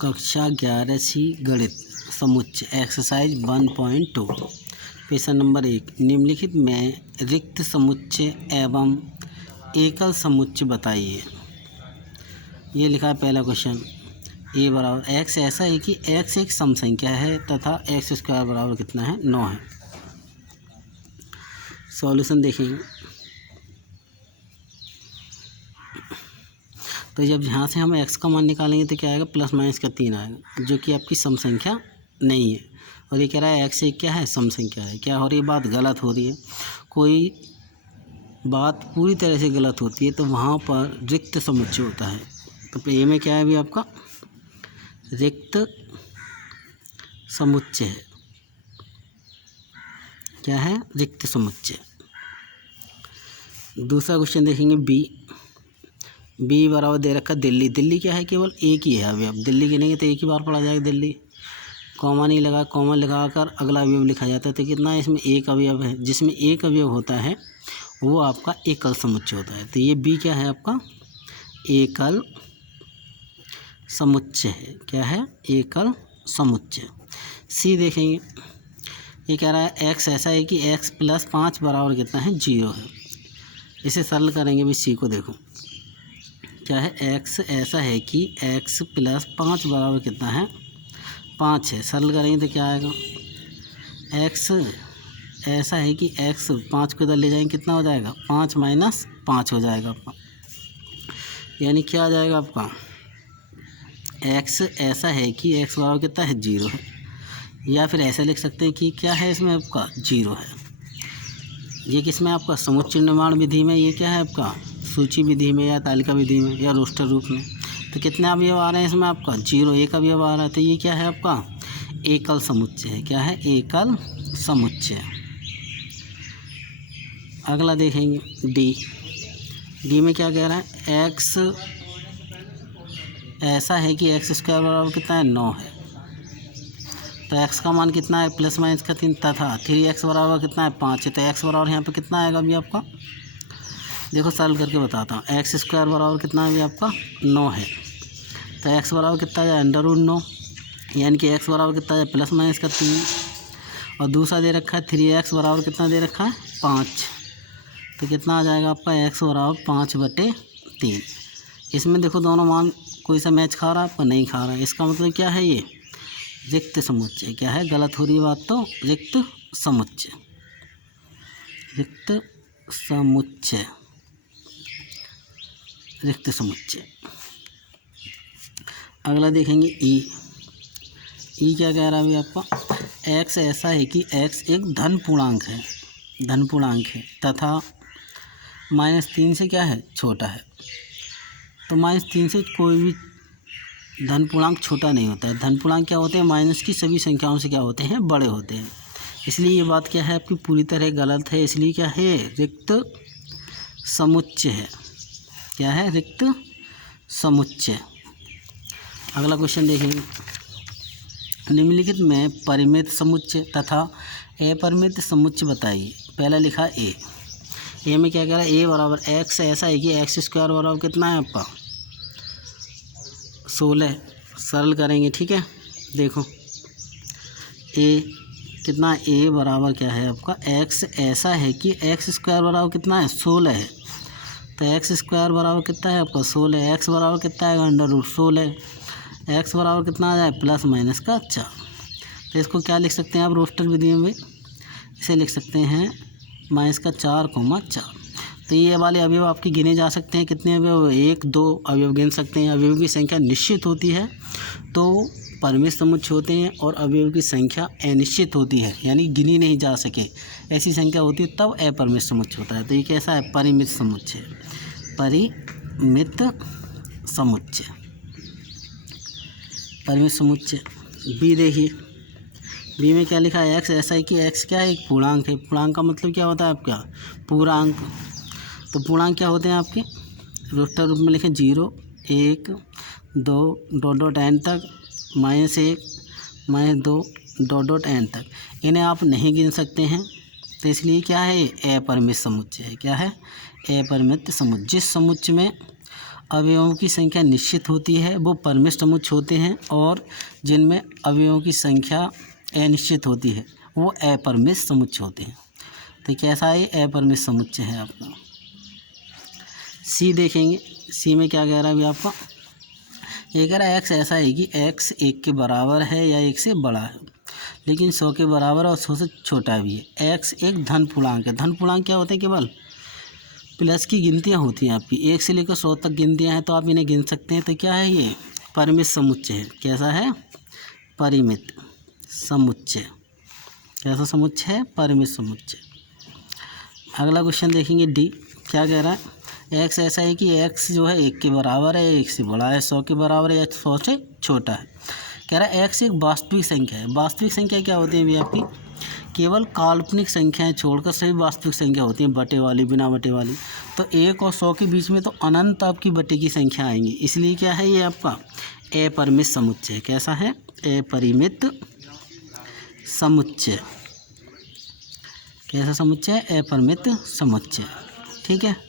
कक्षा 11वीं गणित समुच्चय एक्सरसाइज 1.2 क्वेश्चन नंबर 1 निम्नलिखित में रिक्त समुच्चय एवं एकल समुच्चय बताइए। ये लिखा है पहला क्वेश्चन। ए बराबर एक्स ऐसा है कि एक्स एक सम संख्या है तथा एक्स स्क्वायर बराबर कितना है 9 है। सॉल्यूशन देखेंगे तो जब यहाँ से हम x का मान निकालेंगे तो क्या आएगा प्लस माइनस का 3 आएगा, जो कि आपकी सम संख्या नहीं है। और ये कह रहा है x एक क्या है सम संख्या है। क्या हो रही है बात गलत हो रही है। कोई बात पूरी तरह से गलत होती है तो वहाँ पर रिक्त समुच्चय होता है। तो ए में क्या है अभी आपका रिक्त समुच्चय है। क्या है रिक्त समुच्चय। दूसरा क्वेश्चन देखेंगे बी बराबर दे रखा दिल्ली। दिल्ली क्या है केवल एक ही है अवयव। दिल्ली गिनेंगे तो एक ही बार पढ़ा जाएगा दिल्ली। कॉमा नहीं लगा, कॉमा लगाकर अगला अवयव लिखा जाता है। तो कितना है इसमें एक अवयव है। जिसमें एक अवयव होता है वो आपका एकल समुच्चय होता है। तो ये बी क्या है आपका एकल समुच्चय है। क्या है एकल समुच्चय। सी देखेंगे ये कह रहा है एक्स ऐसा है कि एक्स प्लस 5 बराबर कितना है 0 है। इसे सरल करेंगे भी सी को देखो क्या है एक्स ऐसा है कि एक्स प्लस 5 बराबर कितना है 5 है। सरल करेंगे तो क्या आएगा एक्स ऐसा है कि एक्स 5 को इधर ले जाएंगे कितना हो जाएगा 5 माइनस 5 हो जाएगा आपका। यानी क्या आ जाएगा आपका एक्स ऐसा है कि एक्स बराबर कितना है 0 है। या फिर ऐसे लिख सकते हैं कि क्या है इसमें आपका 0 है। ये किसमें आपका समुच्चय निर्माण विधि में, ये क्या है आपका सूची विधि में या तालिका विधि में या रोस्टर रूप में। तो कितने अवयव आ रहे हैं इसमें आपका 0 एक अवयव आ रहा है। तो ये क्या है आपका एकल समुच्चय है। क्या है एकल समुच्चय। अगला देखेंगे डी में क्या कह रहा है एक्स ऐसा है कि एक्स स्क्वायर बराबर कितना है 9 है। तो x का मान कितना है प्लस माइनस का 3 तथा 3x बराबर कितना है 5 है। तो x बराबर यहाँ पे कितना आएगा अभी आपका देखो सरल करके बताता हूँ। एक्स स्क्वायर बराबर कितना है अभी आपका 9 है। तो x बराबर कितना है √9 यानी कि x बराबर कितना है प्लस माइनस का 3 और दूसरा दे रखा है 3x बराबर कितना दे रखा है 5। तो कितना आ जाएगा आपका x बराबर 5/3। इसमें देखो दोनों मान कोई सा मैच खा रहा है आपका नहीं खा रहा है। इसका मतलब क्या है ये रिक्त समुच्चय। क्या है गलत हो रही बात तो रिक्त समुच्चय। रिक्त समुच्चय रिक्त समुच्चय। अगला देखेंगे ई क्या कह रहा है अभी आपका एक्स ऐसा है कि एक्स एक धन पूर्णांक है तथा -3 से क्या है छोटा है। तो -3 से कोई भी धन पूर्णांक छोटा नहीं होता है। धन पूर्णांक क्या होते हैं माइनस की सभी संख्याओं से क्या होते हैं बड़े होते हैं। इसलिए ये बात क्या है आपकी पूरी तरह गलत है। इसलिए क्या है रिक्त समुच्चय है। क्या है रिक्त समुच्चय। अगला क्वेश्चन देखेंगे निम्नलिखित में परिमित समुच्चय तथा अपरिमित समुच्चय बताइए। पहला लिखा ए में क्या कह रहा है ए बराबर एक्स ऐसा है कि एक्स स्क्वायर बराबर कितना है आपका 16। सरल करेंगे ठीक है। देखो ए कितना ए बराबर क्या है आपका एक्स ऐसा है कि एक्स स्क्वायर बराबर कितना है 16 है। तो एक्स स्क्वायर बराबर कितना है आपका 16। एक्स बराबर कितना है √16। एक्स बराबर कितना आ जाए प्लस माइनस का 4। तो इसको क्या लिख सकते हैं आप रोस्टर विधि में इसे लिख सकते हैं -4,4। तो ये वाले अवयव आपके गिने जा सकते हैं। कितने अवयव 1 2 अवयव गिन सकते हैं। अवयव की संख्या निश्चित होती है तो परिमित समुच्चय होते हैं और अवयव की संख्या अनिश्चित होती है यानी गिनी नहीं जा सके ऐसी संख्या होती है तब अपरिमित समुच्चय होता है। तो ये कैसा है परिमित समुच्चय। परिमित समुच्चय परिमित समुच्चय। बी देखिए बी में क्या लिखा है एक्स ऐसा है कि एक्स क्या है एक पूर्णांक है। पूर्णांक का मतलब क्या होता है आपका पूर्णांक। तो पूर्णांक क्या होते हैं आपके रोस्टर रूप में लिखें 0 1 2 n तक -1 -2 n तक। इन्हें आप नहीं गिन सकते हैं तो इसलिए क्या है अपरिमित समुच्चय है। क्या है अपरिमित समुच्चय। जिस समुच्चय में अवयवों की संख्या निश्चित होती है वो परमिश्र समुच्चय होते हैं, और जिनमें अवयवों की संख्या अनिश्चित होती है वो अपरमिश्र समुच्चय होते हैं। तो कैसा है, अपरमिश्र समुच्चय है आपका। सी देखेंगे, सी में क्या कह रहा है अभी आपका, ये कह रहा है एक्स ऐसा है कि एक्स 1 के बराबर है या 1 से बड़ा है, लेकिन 100 के बराबर और 100 से छोटा भी है। एक्स एक धन पूर्णांक है। धन पूर्णांक क्या होते हैं, केवल प्लस की गिनतियाँ होती हैं आपकी, 1 से लेकर 100 तक गिनतियाँ हैं, तो आप इन्हें गिन सकते हैं। तो क्या है, ये परिमित समुच्चय है। कैसा है, परिमित समुच्चय। कैसा समुच्चय है, परिमित समुच्चय। अगला क्वेश्चन देखेंगे डी, क्या कह रहा है, एक्स ऐसा है कि एक्स जो है 1 के बराबर है, 1 से बड़ा है, 100 के बराबर है या 100 से छोटा है। कह रहा है एक्स एक वास्तविक संख्या है। वास्तविक संख्या क्या होती है भी आपकी, केवल काल्पनिक संख्याएं छोड़कर सभी वास्तविक संख्या होती हैं, बटे वाली, बिना बटे वाली। तो 1 और 100 के बीच में तो अनंत आपकी बटे की संख्या आएंगी, इसलिए क्या है ये आपका अपरिमित समुच्चय। कैसा है, अपरिमित समुच्चय। कैसा समुच्चय, अपरिमित समुच्चय। ठीक है।